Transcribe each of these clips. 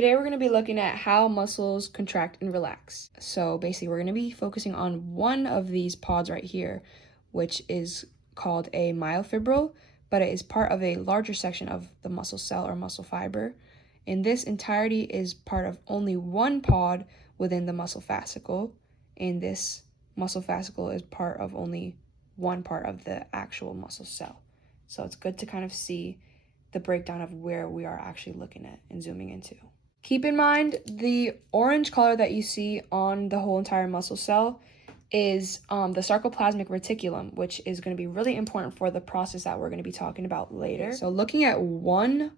Today we're going to be looking at how muscles contract and relax. So basically we're going to be focusing on one of these pods right here, which is called a myofibril, but it is part of a larger section of the muscle cell or muscle fiber. And this entirety is part of only one pod within the muscle fascicle, and this muscle fascicle is part of only one part of the actual muscle cell. So it's good to kind of see the breakdown of where we are actually looking at and zooming into. Keep in mind the orange color that you see on the whole entire muscle cell is the sarcoplasmic reticulum, which is going to be really important for the process that we're going to be talking about later. So looking at one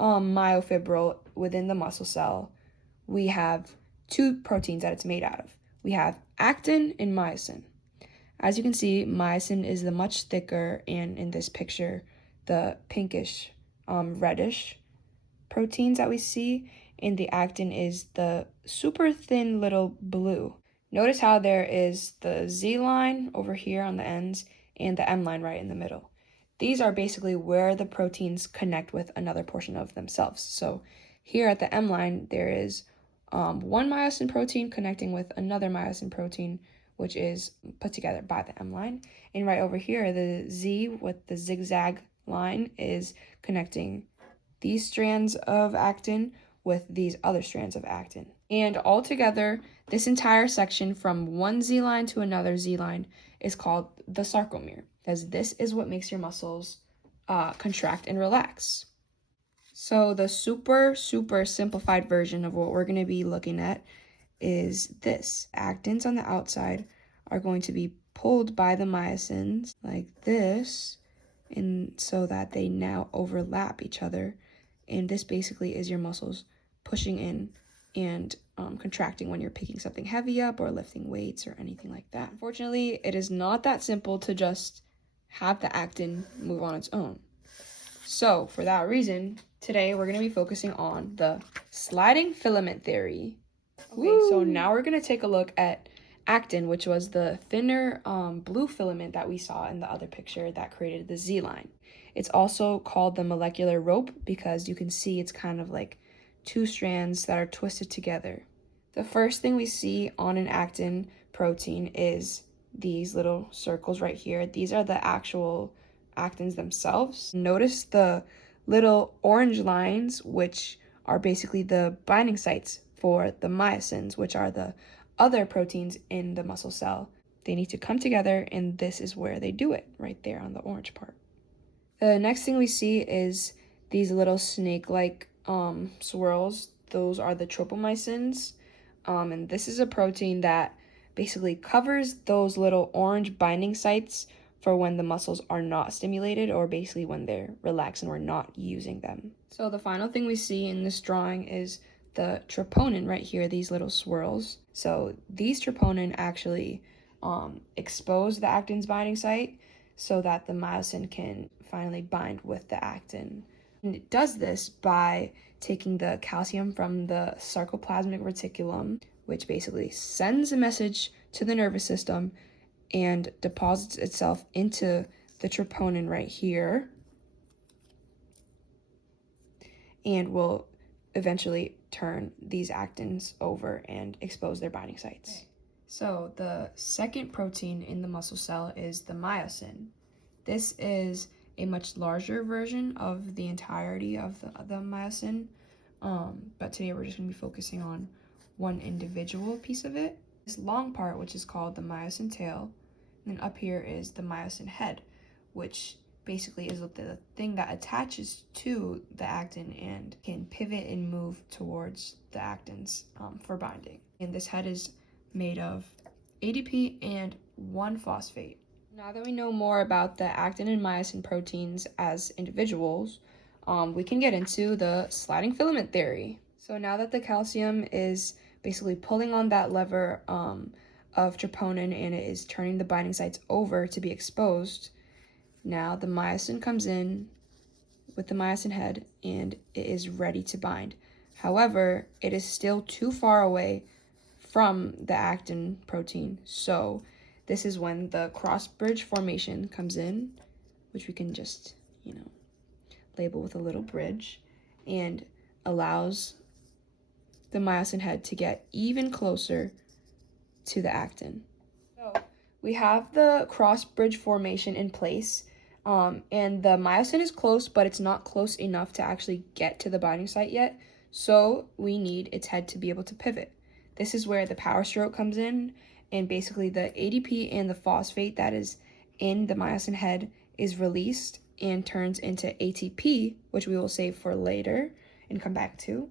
myofibril within the muscle cell, we have two proteins that it's made out of. We have actin and myosin. As you can see, myosin is the much thicker, and in this picture, the pinkish, reddish proteins that we see, and the actin is the super thin little blue. Notice how there is the Z line over here on the ends and the M line right in the middle. These are basically where the proteins connect with another portion of themselves. So here at the M line, there is one myosin protein connecting with another myosin protein, which is put together by the M line. And right over here, the Z with the zigzag line is connecting these strands of actin with these other strands of actin. And altogether, this entire section from one Z line to another Z line is called the sarcomere, because this is what makes your muscles contract and relax. So the super simplified version of what we're going to be looking at is this. Actins on the outside are going to be pulled by the myosins like this, and so that they now overlap each other. And this basically is your muscles pushing in and contracting when you're picking something heavy up or lifting weights or anything like that. Unfortunately, it is not that simple to just have the actin move on its own. So for that reason, today we're going to be focusing on the sliding filament theory. Okay, so now we're going to take a look at actin, which was the thinner blue filament that we saw in the other picture that created the Z line. It's also called the molecular rope because you can see it's kind of like two strands that are twisted together. The first thing we see on an actin protein is these little circles right here. These are the actual actins themselves. Notice the little orange lines, which are basically the binding sites for the myosins, which are the other proteins in the muscle cell. They need to come together, and this is where they do it, right there on the orange part. The next thing we see is these little snake-like swirls. Those are the tropomycins, and this is a protein that basically covers those little orange binding sites for when the muscles are not stimulated, or basically when they're relaxed and we're not using them. So the final thing we see in this drawing is the troponin right here, these little swirls. So these troponin actually expose the actin's binding site so that the myosin can finally bind with the actin. And it does this by taking the calcium from the sarcoplasmic reticulum, which basically sends a message to the nervous system and deposits itself into the troponin right here, and will eventually turn these actins over and expose their binding sites. Okay. So the second protein in the muscle cell is the myosin. This is a much larger version of the entirety of the myosin, but today we're just going to be focusing on one individual piece of it. This long part, which is called the myosin tail, and then up here is the myosin head, which basically is the thing that attaches to the actin and can pivot and move towards the actins for binding. And this head is made of ADP and 1-phosphate. Now that we know more about the actin and myosin proteins as individuals, we can get into the sliding filament theory. So now that the calcium is basically pulling on that lever of troponin and it is turning the binding sites over to be exposed, now the myosin comes in with the myosin head and it is ready to bind. However, it is still too far away from the actin protein, so this is when the cross bridge formation comes in, which we can just, label with a little bridge, and allows the myosin head to get even closer to the actin. So we have the cross bridge formation in place, and the myosin is close, but it's not close enough to actually get to the binding site yet. So we need its head to be able to pivot. This is where the power stroke comes in, and basically the ADP and the phosphate that is in the myosin head is released and turns into ATP, which we will save for later and come back to.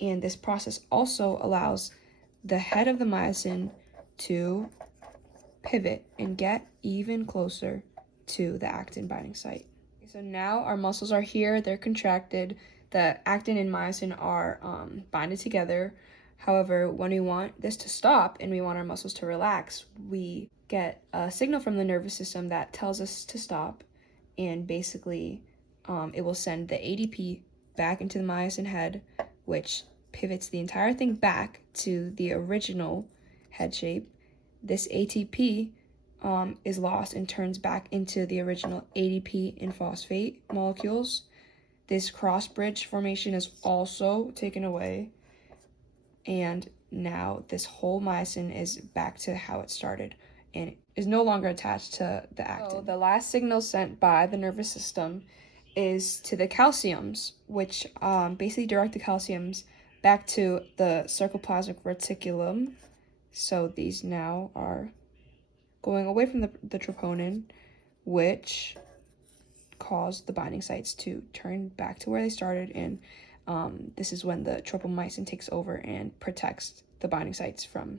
And this process also allows the head of the myosin to pivot and get even closer to the actin binding site. So now our muscles are here, they're contracted, the actin and myosin are binded together. However, when we want this to stop and we want our muscles to relax, we get a signal from the nervous system that tells us to stop, and basically it will send the ADP back into the myosin head, which pivots the entire thing back to the original head shape. This ATP is lost and turns back into the original ADP and phosphate molecules. This cross bridge formation is also taken away, and now this whole myosin is back to how it started and is no longer attached to the actin. So the last signal sent by the nervous system is to the calciums, which basically direct the calciums back to the sarcoplasmic reticulum. So these now are going away from the troponin, which caused the binding sites to turn back to where they started, and this is when the tropomyosin takes over and protects the binding sites from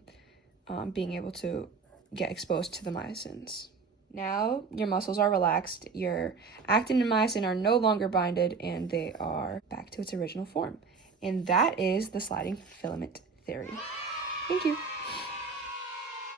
being able to get exposed to the myosins. Now your muscles are relaxed, your actin and myosin are no longer binded, and they are back to its original form. And that is the sliding filament theory. Thank you.